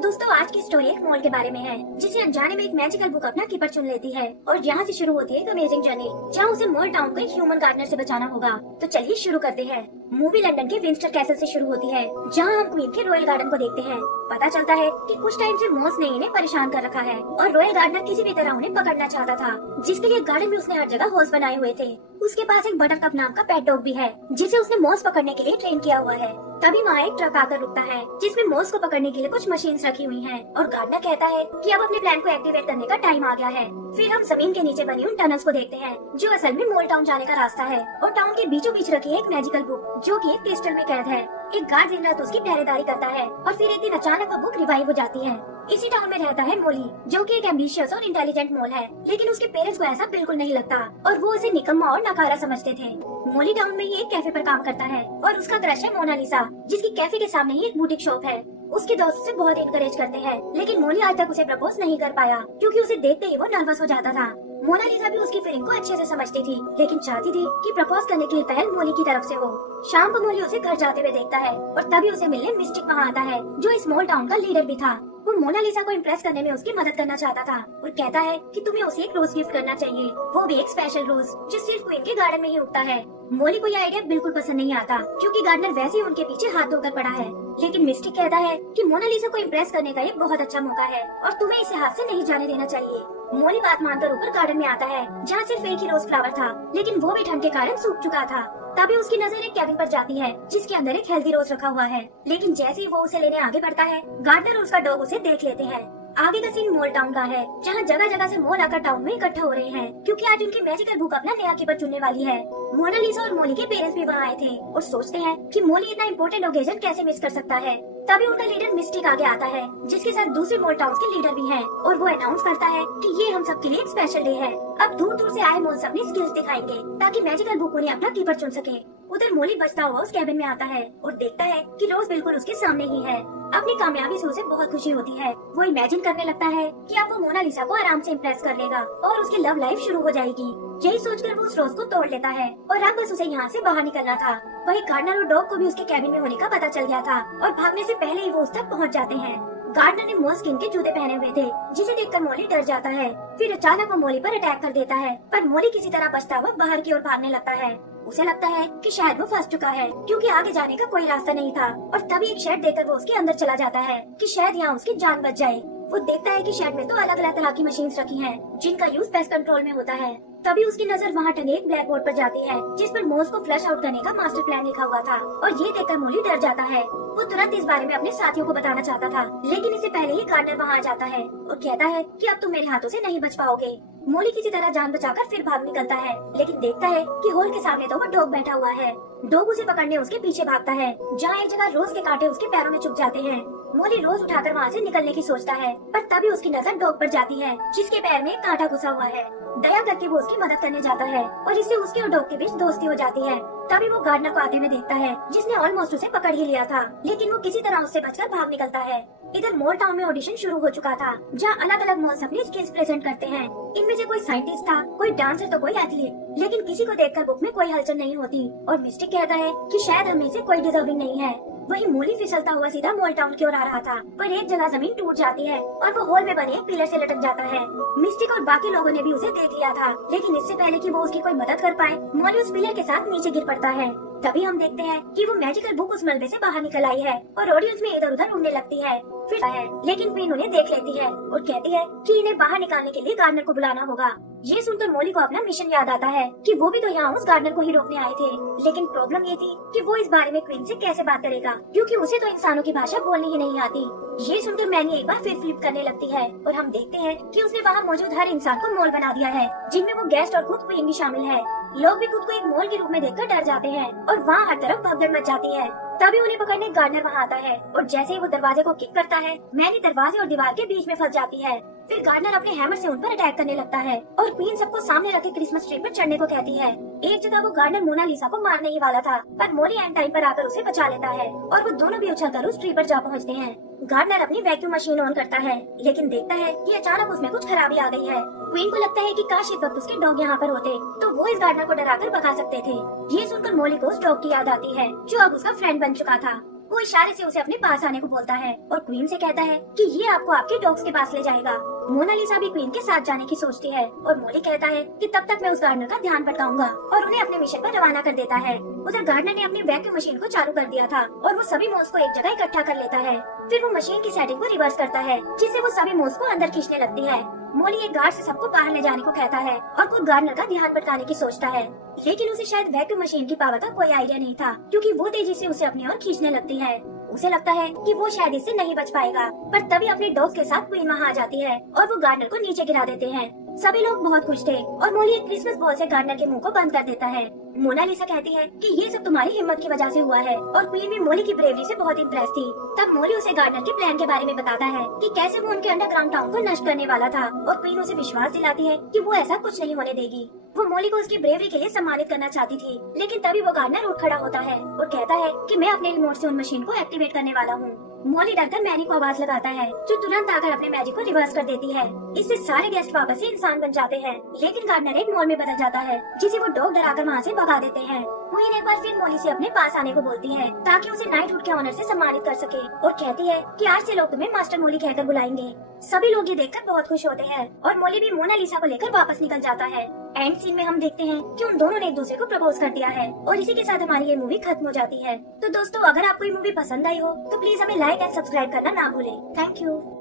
दोस्तों आज की स्टोरी एक मॉल के बारे में है जिसे अनजाने में एक मैजिकल बुक अपना कीपर चुन लेती है और यहाँ से शुरू होती है एक अमेजिंग जर्नी जहाँ उसे मॉल टाउन को एक ह्यूमन गार्डनर से बचाना होगा। तो चलिए शुरू करते हैं। मूवी लंदन के विंस्टर कैसल से शुरू होती है जहाँ हम क्वीन के रॉयल गार्डन को देखते हैं। पता चलता है कि कुछ टाइम से मॉस ने इन्हें परेशान कर रखा है और रॉयल गार्डनर किसी भी तरह उन्हें पकड़ना चाहता था, जिसके लिए गार्डन में उसने हर जगह हाउस बनाए हुए थे। उसके पास एक बटरकप नाम का पेट डॉग भी है जिसे उसने मॉस पकड़ने के लिए ट्रेन किया हुआ है। तभी वहाँ एक ट्रक आकर रुकता है जिसमें मॉस को पकड़ने के लिए कुछ मशीन्स रखी हुई हैं और गार्डनर कहता है कि अब अपने प्लान को एक्टिवेट करने का टाइम आ गया है। फिर हम जमीन के नीचे बनी उन टनल्स को देखते हैं जो असल में मॉल टाउन जाने का रास्ता है और टाउन के बीचों बीच रखी है एक मैजिकल बुक जो कि एक क्रिस्टल में कैद है। एक गार्ड दिन रात उसकी पहरेदारी करता है और फिर एक दिन अचानक वो बुक रिवाइव हो जाती है। इसी टाउन में रहता है मोली जो कि एक एम्बिशियस और इंटेलिजेंट मोल है, लेकिन उसके पेरेंट्स को ऐसा बिल्कुल नहीं लगता और वो उसे निकम्मा और नकारा समझते थे। मोली टाउन में ही एक कैफे पर काम करता है और उसका क्रश है मोनालिसा जिसकी कैफे के सामने ही एक बुटीक शॉप है। उसके दोस्त उसे बहुत इनकरेज करते हैं, लेकिन मोली आज तक उसे प्रपोज नहीं कर पाया क्योंकि उसे देखते ही वो नर्वस हो जाता था। मोनालिसा भी उसकी फीलिंग को अच्छे से समझती थी, लेकिन चाहती थी कि प्रपोज करने के लिए पहल मोली की तरफ से हो। शाम को मोली उसे घर जाते हुए देखता है और तभी उसे मिलने मिस्टिक वहाँ आता है जो इस स्मॉल टाउन का लीडर भी था। वो मोनालिसा को इम्प्रेस करने में उसकी मदद करना चाहता था और कहता है कि तुम्हें उसे एक रोज गिफ्ट करना चाहिए, वो भी एक स्पेशल रोज जो सिर्फ क्वीन के गार्डन में ही उगता है। मोली को यह आइडिया बिल्कुल पसंद नहीं आता क्योंकि गार्डनर वैसे ही उनके पीछे हाथ धोकर पड़ा है, लेकिन मिस्टिक कहता है कि मोनालिसा को इम्प्रेस करने का ये बहुत अच्छा मौका है और तुम्हें इसे हाथ से नहीं जाने देना चाहिए। मोली बात मानकर ऊपर गार्डन में आता है जहाँ सिर्फ एक ही रोज फ्लावर था, लेकिन वो भी ठंड के कारण सूख चुका था। तभी उसकी नजर एक कैबिन पर जाती है जिसके अंदर एक हेल्दी रोज रखा हुआ है, लेकिन जैसे ही वो उसे लेने आगे बढ़ता है गार्डनर और उसका डॉग उसे देख लेते हैं। आगे का सीन मॉल टाउन का है जहाँ जगह जगह से मॉल आकर टाउन में इकट्ठा हो रहे हैं क्योंकि आज उनकी मैजिकल बुक अपना नया कीपर चुनने वाली है। मोनालिसा और मोली के पेरेंट्स भी वहाँ आए थे और सोचते हैं कि मोली इतना इम्पोर्टेंट ओकेजन कैसे मिस कर सकता है। तभी उनका लीडर मिस्टिक आगे आता है जिसके साथ दूसरे मॉल टाउन के लीडर भी हैं और वो अनाउंस करता है कि ये हम सब के लिए एक स्पेशल डे है। अब दूर दूर से आए मॉल्स अपनी स्किल्स दिखाएंगे ताकि मैजिकल बुक उन्हें अपना कीपर चुन सके। उधर मोली बचता हुआ उस कैबिन में आता है और देखता है कि रोज बिल्कुल उसके सामने ही है। अपनी कामयाबी से उसे बहुत खुशी होती है। वो इमेजिन करने लगता है कि अब वो मोनालिसा को आराम से इम्प्रेस कर लेगा और उसकी लव लाइफ शुरू हो जाएगी। यही सोचकर वो उस रोज को तोड़ लेता है और अब बस उसे यहाँ से बाहर निकलना था। वही गार्डनर और डॉग को भी उसके कैबिन में होने का पता चल गया था और भागने से पहले ही वो उस तक पहुँच जाते हैं। गार्डनर ने मोल स्किन के जूते पहने हुए थे जिसे देखकर मोली डर जाता है। फिर अचानक वो मोली पर अटैक कर देता है, पर मोली किसी तरह बचता हुआ बाहर की ओर भागने लगता है। उसे लगता है कि शायद वो फंस चुका है क्योंकि आगे जाने का कोई रास्ता नहीं था और तभी एक शेड देखकर वो उसके अंदर चला जाता है कि शायद यहाँ उसकी जान बच जाए। वो देखता है कि शेड में तो अलग अलग तरह की मशीन्स रखी हैं जिनका यूज पेस्ट कंट्रोल में होता है। तभी उसकी नजर वहाँ टंगे एक ब्लैक बोर्ड पर जाती है जिस पर मोस को फ्लश आउट करने का मास्टर प्लान लिखा हुआ था और ये देखकर मोली डर जाता है। वो तुरंत इस बारे में अपने साथियों को बताना चाहता था, लेकिन इससे पहले ही गार्डनर वहाँ आ जाता है और कहता है कि अब तुम मेरे हाथों से नहीं बच पाओगे। मोली किसी तरह जान बचाकर फिर भाग निकलता है, लेकिन देखता है कि हॉल के सामने तो वो डॉग बैठा हुआ है। डॉग उसे पकड़ने उसके पीछे भागता है जहाँ एक जगह रोज के कांटे उसके पैरों में चुभ जाते हैं। मोली रोज उठाकर वहाँ से निकलने की सोचता है, पर तभी उसकी नजर डॉग पर जाती है जिसके पैर में एक कांटा घुसा हुआ है। दया करके वो उसकी मदद करने जाता है और इससे उसके और डॉग के बीच दोस्ती हो जाती है। तभी वो गार्डनर को आते हुए देखता है जिसने ऑलमोस्ट उसे पकड़ ही लिया था, लेकिन वो किसी तरह उससे बचकर भाग निकलता है। इधर मॉल टाउन में ऑडिशन शुरू हो चुका था जहाँ अलग अलग मॉल्स अपनी स्किल्स प्रेजेंट करते हैं। इनमें से कोई साइंटिस्ट था, कोई डांसर तो कोई एथलीट, लेकिन किसी को देखकर बुक में कोई हलचल नहीं होती और मिस्टिक कहता है कि शायद हमें से कोई डिजर्विंग नहीं है। वही मोली फिसलता हुआ सीधा मॉल टाउन की ओर आ रहा था, पर एक जगह जमीन टूट जाती है और वो हॉल में बने एक पिलर से लटक जाता है। मिस्टिक और बाकी लोगों ने भी उसे देख लिया था, लेकिन इससे पहले कि वो उसकी कोई मदद कर पाए मोली उस पिलर के साथ नीचे गिर पड़ता है। तभी हम देखते हैं कि वो मैजिकल बुक उस मलबे से बाहर निकल आई है और ऑडियंस में इधर उधर उड़ने लगती है। फिर है, लेकिन क्वीन उन्हें देख लेती है और कहती है कि इन्हें बाहर निकालने के लिए गार्डनर को बुलाना होगा। ये सुनकर मोली को अपना मिशन याद आता है कि वो भी तो यहाँ उस गार्डनर को ही रोकने आए थे, लेकिन प्रॉब्लम ये थी कि वो इस बारे में क्वीन से कैसे बात करेगा क्योंकि उसे तो इंसानों की भाषा बोलनी ही नहीं आती। ये सुनकर मैनी एक बार फिर फ्लिप करने लगती है और हम देखते हैं कि उसने वहाँ मौजूद हर इंसान को मॉल बना दिया है, जिनमें वो गेस्ट और खुद क्वीन भी शामिल है। लोग भी खुद को एक मॉल के रूप में देखकर डर जाते हैं और वहाँ हर तरफ भगदड़ मच जाती है। तभी उन्हें पकड़ने गार्डनर वहाँ आता है और जैसे ही वो दरवाजे को किक करता है मैनी दरवाजे और दीवार के बीच में फंस जाती है। फिर गार्डनर अपने हैमर से उन पर अटैक करने लगता है और क्वीन सबको सामने रखे क्रिसमस ट्री पर चढ़ने को कहती है। एक जगह वो गार्डनर मोनालिसा को मारने ही वाला था, पर मोली एंड टाइम पर आकर उसे बचा लेता है और वो दोनों भी उछलकर उस ट्री पर जा पहुँचते हैं। गार्डनर अपनी वैक्यूम मशीन ऑन करता है, लेकिन देखता है कि अचानक उसमें कुछ खराबी आ गई है। क्वीन को लगता है कि काश इस वक्त उसके डॉग यहाँ पर होते तो वो इस गार्डनर को डराकर भगा सकते थे। ये सुनकर मोली को उस डॉग की याद आती है जो अब उसका फ्रेंड बन चुका था। वो इशारे से उसे अपने पास आने को बोलता है और क्वीन से कहता है कि ये आपको आपके डॉग्स के पास ले जाएगा। मोनालिसा भी क्वीन के साथ जाने की सोचती है और मोली कहता है कि तब तक मैं उस गार्डनर का ध्यान भटकाऊंगा और उन्हें अपने मिशन पर रवाना कर देता है। उधर गार्डनर ने अपनी वैक्यूम मशीन को चालू कर दिया था और वो सभी मोल्स को एक जगह इकट्ठा कर लेता है। फिर वो मशीन की सेटिंग को रिवर्स करता है जिससे वो सभी मोल्स को अंदर खींचने लगती है। मोली एक गार्ड से सबको बाहर ले जाने को कहता है और खुद गार्डनर का ध्यान भटकाने की सोचता है, लेकिन उसे शायद वैक्यूम मशीन की पावर का कोई आइडिया नहीं था क्योंकि वो तेजी से उसे अपनी ओर खींचने लगती है। उसे लगता है कि वो शायद इससे नहीं बच पाएगा, पर तभी अपने डॉग के साथ क्वीन वहाँ आ जाती है और वो गार्डनर को नीचे गिरा देते हैं। सभी लोग बहुत खुश थे और मोली एक क्रिसमस बॉल से गार्डनर के मुंह को बंद कर देता है। मोनालिसा कहती है कि ये सब तुम्हारी हिम्मत की वजह से हुआ है और क्वीन भी मोली की ब्रेवरी से बहुत इम्प्रेस थी। तब मोली उसे गार्डनर के प्लान के बारे में बताता है कि कैसे वो उनके अंडरग्राउंड टाउन को नष्ट करने वाला था और क्वीन उसे विश्वास दिलाती है कि वो ऐसा कुछ नहीं होने देगी। वो मोली को उसकी ब्रेवरी के लिए सम्मानित करना चाहती थी, लेकिन तभी वो गार्डनर उठ खड़ा होता है और कहता है कि मैं अपने रिमोट से उन मशीन को एक्टिवेट करने वाला हूँ। मोली डरकर मैरी को आवाज लगाता है जो तुरंत आकर अपने मैजिक को रिवर्स कर देती है। इससे सारे गेस्ट वापस से इंसान बन जाते हैं, लेकिन गार्डनर एक मॉल में बदल जाता है जिसे वो डॉग डराकर वहाँ से भगा देते हैं। क्वीन एक बार फिर मोली से अपने पास आने को बोलती है ताकि उसे नाइटहुड के ऑनर से सम्मानित कर सके और कहती है कि आज से लोग तुम्हें मास्टर मोली कहकर बुलाएंगे। सभी लोग ये देखकर बहुत खुश होते हैं और मोली भी मोनालिसा को लेकर वापस निकल जाता है। एंड सीन में हम देखते हैं कि उन दोनों ने एक दूसरे को प्रपोज कर दिया है और इसी के साथ हमारी ये मूवी खत्म हो जाती है। तो दोस्तों, अगर आपको ये मूवी पसंद आई हो तो प्लीज हमें लाइक एंड सब्सक्राइब करना ना भूलें। Thank you.